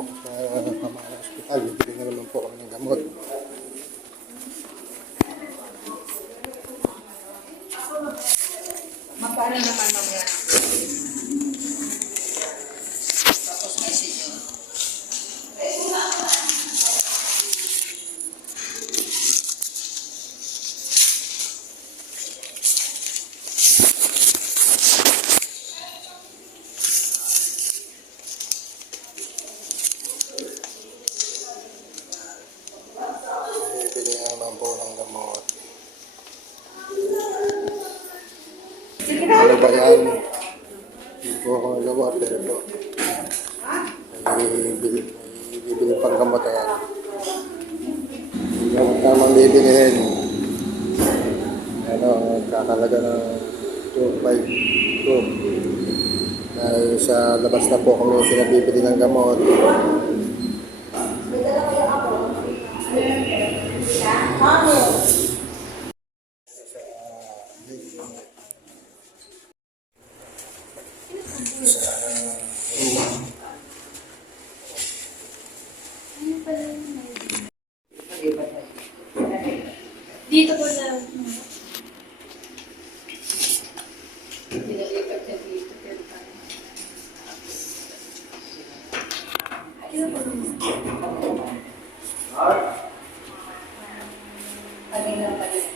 ako sa pamahal hospital. Bibili na naman po ako ng gamot. Magkano naman mamaya? Tapos may sisyo. Bibili na naman po ng gamot. Ano ba yan? Hindi po ako nagawa pero po. Bibili, pang gamot ayan. Gamot tamang bibilihin. Ano, kakalaga ng 252. Dahil sa labas na po kami pinabibili ng gamot. Dito po na. Pinalipat niya dito. pero parang- Kanina pa rin.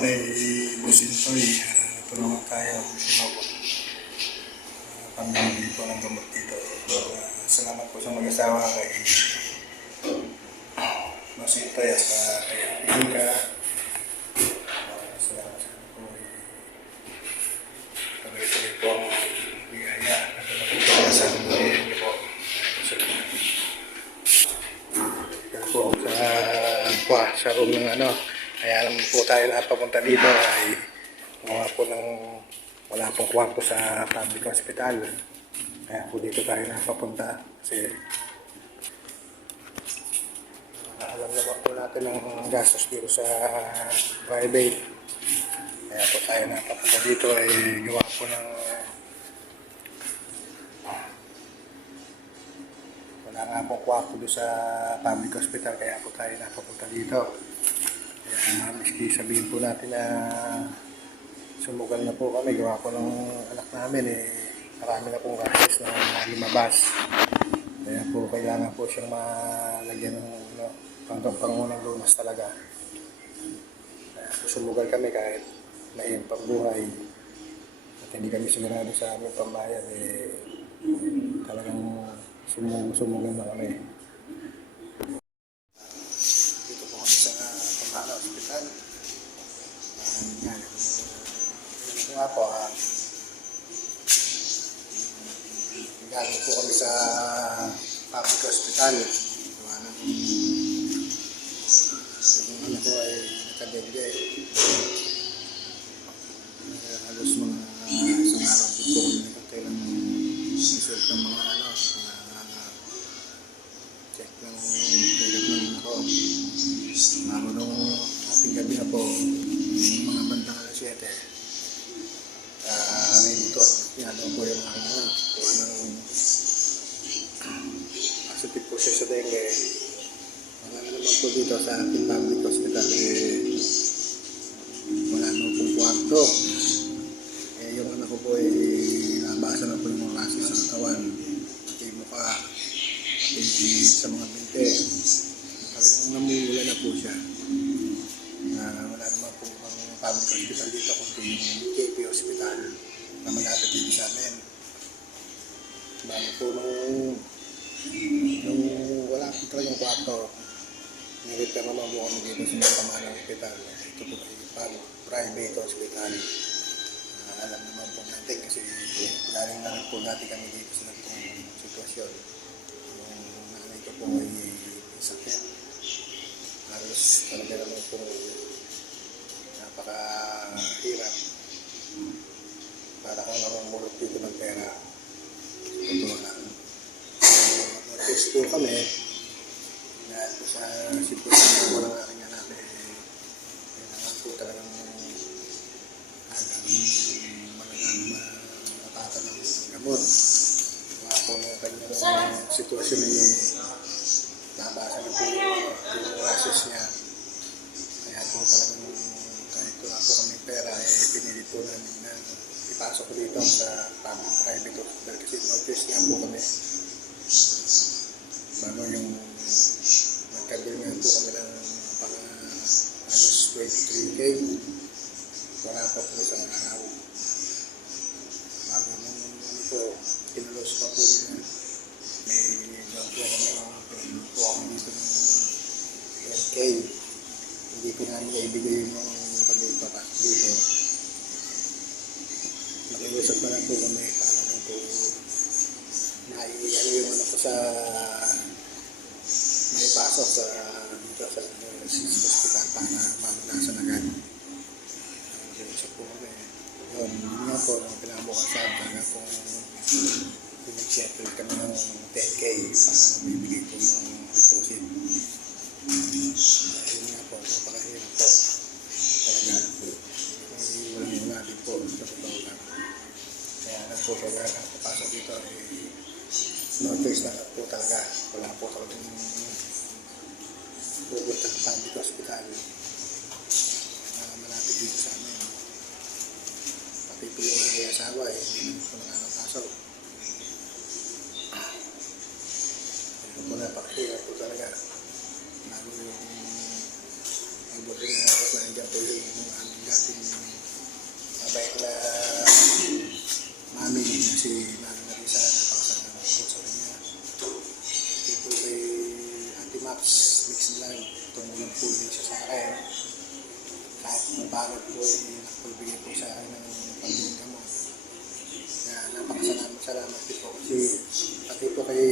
Pala kay Busintoy. Uh, tulungan tayo. Sinobo. Uh, pamili po ng gamot dito. Uh, salamat po sa mag-asawa kay Busintoy at sa kay Pika. Uh, salamat sa po. Tuloy-tuloy po ang biyaya. At sa buhay niyo po. Salamat. Po sa kwa, sa room ng ano. Kaya naman po tayo lahat papunta dito ay mga po ng wala pong kwarto sa public hospital. Kaya po dito tayo napapunta kasi alam naman po natin ang gastos dito sa private. Kaya po tayo napapunta dito ay gawa po ng wala nga pong kwarto sa public hospital kaya po tayo napapunta dito. Miski sabihin po natin na sumugal na po kami, gawa po ng anak namin eh, marami na pong gastos na lumabas. Kaya po kailangan po siyang malagyan ng ano, pang pangunang lunas talaga. Kaya po sumugal kami kahit maiyang pagbuhay at hindi kami sigurado sa aming pambayan eh, talagang sumug sumugal na kami. Hospital. Gawa ng yung ano ko ay nakadengge. Uh, halos mga isang araw po nakatay ng result ng mga ano, mga check ng check ng ko. Lalo nung ating gabi na po, mga bandang alas 7, yung mga sa katawan, pati yung mukha, pati sa mga binte. Talagang namumula na po siya. Na wala naman po ang public hospital dito kundi yung KP Hospital na malapit dito sa amin. Bago po nung, nung wala po talagang kwarto, nirita naman po kami dito sa mga pamahalang hospital. Ito po ay private hospital alam naman po natin kasi galing na rin po natin kami dito sa itong sitwasyon. Yung nanay ko po ay sakit. Halos talaga naman po napakahirap para kung namumulot dito ng pera. Ito lang. Notice po kami na sa sitwasyon na walang sitwasyon ay nabasa na po yung process niya. Kaya po talagang kahit wala po kami pera, eh, pinilit po namin na ipasok ko dito sa public private hospital kasi notice nga po kami. Bago yung nagkabilangan po kami ng pang alos 23K, wala pa po sa araw. Bago nung ano po, kinulos pa po nila. May job po kami, may po kami dito ng 10K. Hindi ko namin naibigay yung kami papasok dito. Nakiusap na lang po kami para lang po nai ano yung ano ko sa may pasok sa dito sa hospital para mamanasan agad. Nakiusap po kami. Yun, yun nga po, nung pinabukasan, para po pinag-settle kami ng 10K para mabibigay po yung. Ayun nga po, napakahirap po. Talaga. May din po sa totoo lang. Kaya lang po talaga nakapasok dito eh, no choice na po talaga. Wala po talagang hugot ng public hospital na malapit dito sa amin. Pati po yung mga asawa eh, hindi na po nakakapasok. Ayun po napakahirap po talaga. Mabuti na ako na nandiyan po yung aming dating mabait na mami niya si Mami Marisa. Napakasalamat po sa kanya. Hindi po kay Ate Maps Mix Vlog. Tumulong po din siya sa akin. Kahit mapagod po, eh, nagbibigay po sa akin ng pambiling gamot. Kaya napakasalamat salamat po kasi pati po kay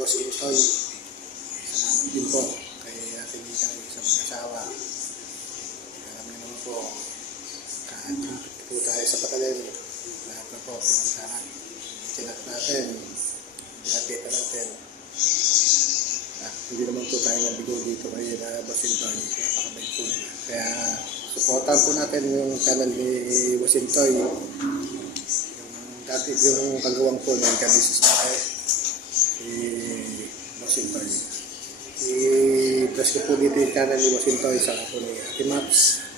Boss Intoy. Salamat din po kay Ate Mika sa mag-asawa. Po, kapit po tayo sa patalim, lahat na po, pinagsahan. Sinat natin, binatita natin. Ah, hindi naman po tayo nabigo dito kay uh, Basintoy. Napakabait po nila. Kaya, supportan po natin yung channel ni Basintoy. Yung dati yung kagawang po ng kabisis natin. Si Basintoy. I-press ko po dito yung channel ni Wasintoy sa po ni Ate Maps.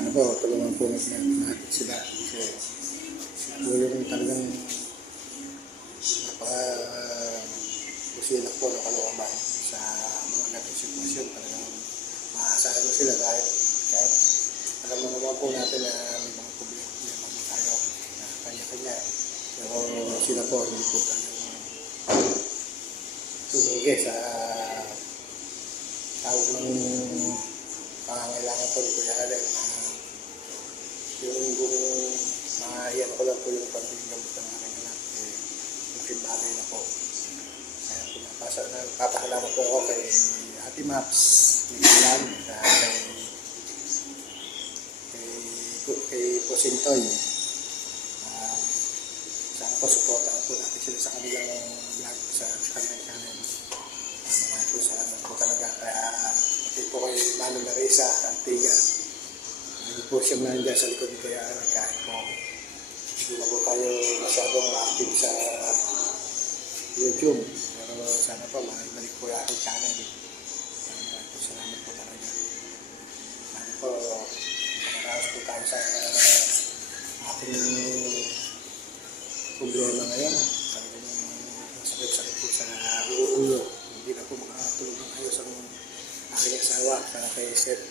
Sana po, tulungan po natin sila. Kasi yung talagang napaka kusilak po ng kalooban sa mga ganitong sitwasyon. Talagang maaasahan mo sila kahit, kahit alam mo naman po natin na may mga problema po tayo na kanya-kanya. Pero sila po, hindi po talagang tumigil sa tawag ng pangangailangan po ni Kuya Alec na yung kung maayan ko lang po yung pagbigang ng aking anak eh, malaking bagay na po kaya pinapasa na papakalamat po ako kay Ate Maps Nicolan sa kay kay, kay Posintoy Ah, sana po supportahan po natin sila sa kanilang vlog sa, sa kanilang channel. Uh, maraming po salamat po talaga. Kaya pati po kay Mano Larissa, Antiga. Hindi po siya nandiyan sa likod kaya kahit po hindi na po tayo masyadong active sa YouTube. Pero sana po makibalik po yung aking channel. Kaya maraming po salamat po talaga. Sana po makaraos po tayo sa ating problema ngayon. Talagang masakit-sakit po sa uulo. Hindi na po makatulog ng ayos ang aking asawa sa kay Seth.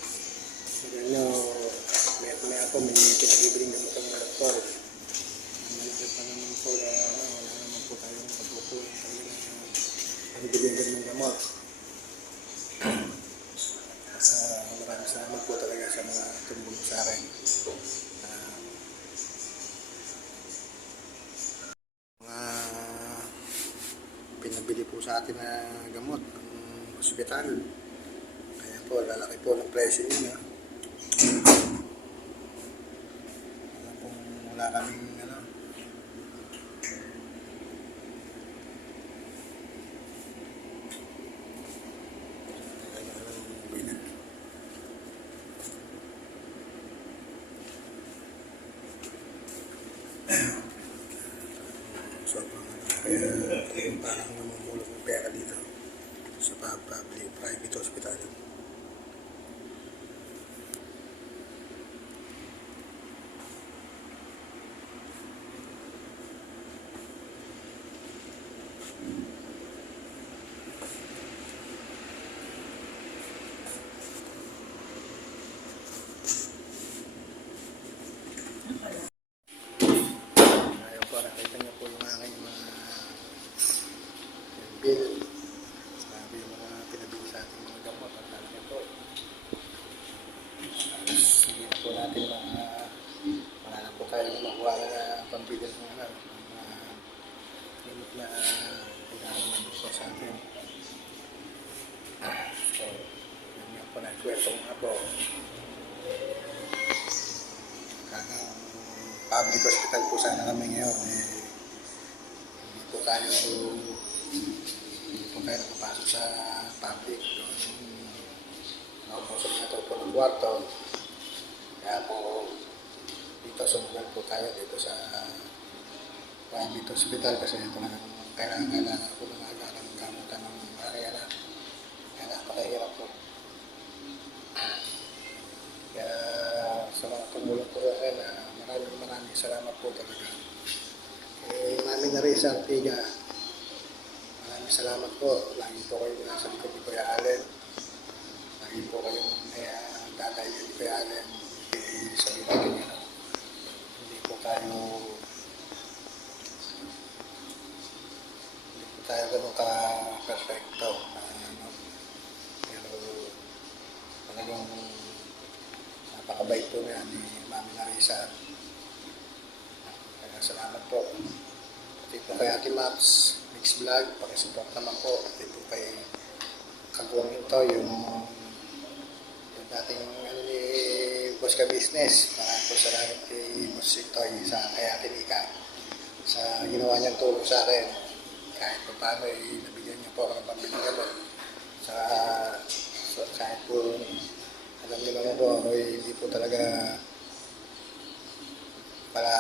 Sabi nyo, may may pinabibiling gamot ang mga doktor. Malaki pa naman po na wala naman po tayong pagkukulang tayo na panibigyan ng gamot. Uh, maraming salamat po talaga sa mga tumulong sa akin. Ah, mga pinabili po sa atin na gamot ng ospital. Kaya po, lalaki po ng presyo yun. Ha? Kaya kung wala kaming ano, Kaya yung parang namumulong ng pera dito sa pub- public private hospital. Ayun po, nakita niyo po yung aking mga bill. Sabi yung mga pinabili sa ating mga gamot at lalaki po. Tapos, na natin mga wala na po tayo makuha na pambili ng mga mga gamot na kailangan ng doktor sa atin. So, yun nga po na kwento nga po. Kakang public hospital po sana kami ngayon. Eh, hindi po tayo hindi po tayo nakapasok sa public. Doon, Nakapasok na tayo po ng kwarto. Kaya po dito sumugal po tayo dito sa private hospital kasi talagang kailangan kailangan po ng alagang gamutan ng area na. Kaya napakahirap po. Kaya sa mga tumulong po sa akin, ah, maraming maraming salamat po talaga. Eh, Mami Narisa Artiga, maraming salamat po. Lagi po kayo nasa likod ni Kuya Allen. Lagi po kayong uh, tatay ni Kuya Allen. Eh, yun, ah, hindi po tayo hindi po tayo ganun ka-perfecto. Ah, ano, pero talagang napakabait po niya ni Mami Narisa. Kaya salamat po. Pati po kay Ate Maps, Mix Vlog, pakisupport naman po. Pati po kay Kagwang ito, yung yung dating ano Boss Ka Business. Maraming po salamat kay Boss sa kay Ate Mika sa ginawa niyang tulong sa akin. Kahit pa paano, eh, nabigyan niya po ako ng pambili gamot. Sa, sa kahit po alam niyo naman po ako eh, hindi po talaga para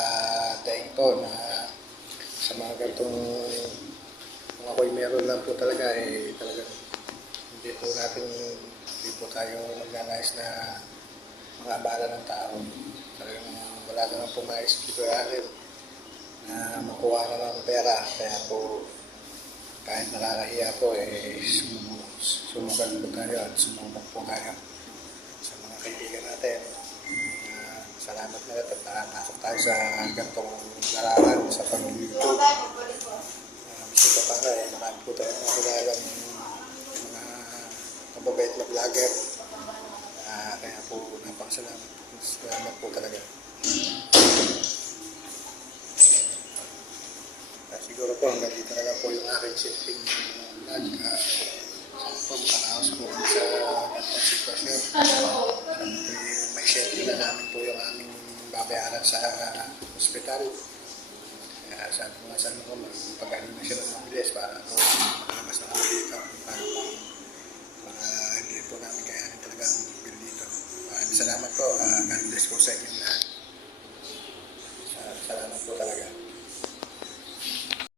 daing po na sa mga ganitong kung ako'y meron lang po talaga eh talagang hindi po natin hindi po tayo magnanais na mga abala ng tao talagang wala naman po maisip ko natin na makuha na ng pera kaya po kahit nakakahiya po eh sumu- sumugal po tayo at sumubok po tayo sa mga kaibigan natin. Uh, salamat na at nakapasok tayo sa gantong larangan sa pag-YouTube. Uh, gusto pa nga eh, marami po tayo mga kilalang mga mababait na vlogger. Kaya po napakasalamat. Salamat po talaga. Ah, siguro po hanggang dito na lang po yung aking shifting vlog. Uh, po, makakaos po sa ganitong sitwasyon. Po may schedule na namin po yung aming babayaran sa hospital. Kaya sabi ko nga sa ano ko, magpagaling na siya ng mabilis para po makalabas na kami dito. Para po, para hindi po namin kayanin talaga. Maraming salamat po. Uh, God bless po sa inyo lahat. Uh, salamat po talaga.